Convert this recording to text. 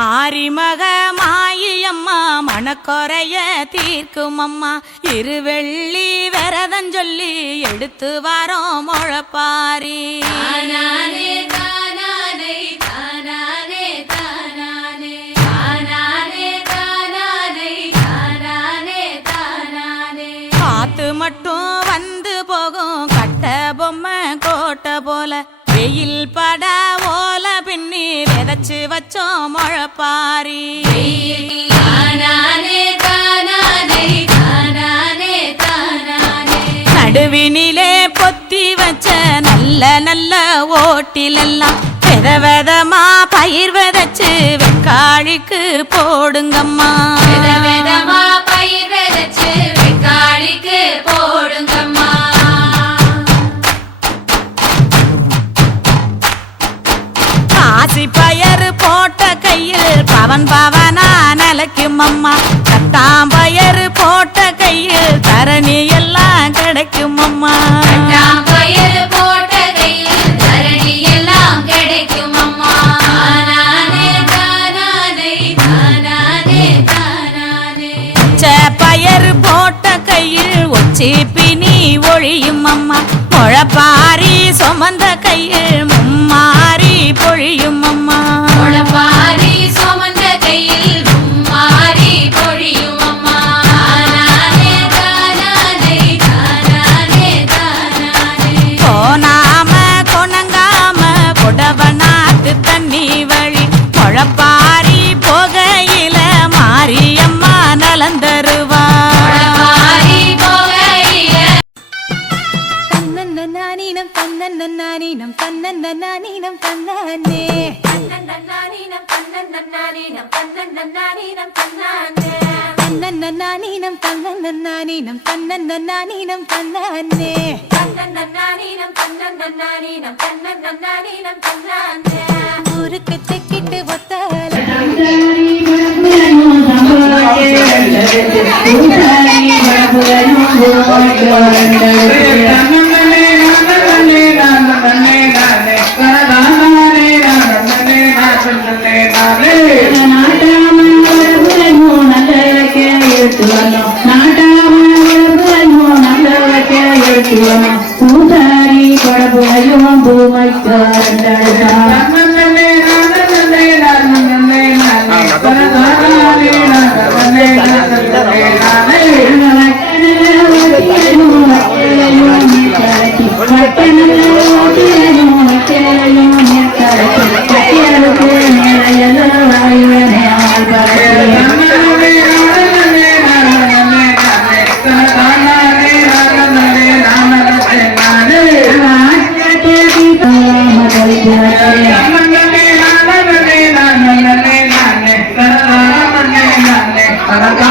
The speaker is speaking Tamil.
மாரிமக மாயியம்மா மனக்கொறைய தீர்க்கும் அம்மா இருவெள்ளி விரதம் சொல்லி எடுத்து வரோம் முழப்பாரி. காத்து மட்டும் வந்து போகும் கட்ட பொம்மை கோட்டை போல. வெயில் பட விதைச்சு வச்சோம் முழப்பாரி. நடுவினிலே பொத்தி வச்ச நல்ல நல்ல ஓட்டிலெல்லாம் வித விதமா பயிர் விதைச்சு வெக்காளிக்கு போடுங்கம்மா. பாசி பயறு போட்ட கையில் பவன் பவனா நிலைக்கும் அம்மா. கட்டாம்பயறு போட்ட கையில் தரணி எல்லாம் கிடைக்கும் அம்மா. பயறு போட்ட கையில் ஆண்டவனாத்து தண்ணி வழி. குழப்பாரி போகையில மாரியம்மா நலந்தருவா நானீனம் தன்னன்ன நானீனம் தன்னன்ன நானீனம் தன்னே தன்னன்ன நானீனம் தன்னன்ன நானீனம் தன்னன்ன நானீனம் தன்னானே தன்னன்னானீனம் தன்னன்னானீனம் தன்னன்னானீனம் தன்னானே தன்னன்னானீனம் தன்னன்னானீனம் தன்னன்னானீனம் தன்னானே ஊருக்கு தெக்கிட்டு ஒத்தல பூசாரி பூதாரி படபோயும் பூமைக்காரன் Arranca.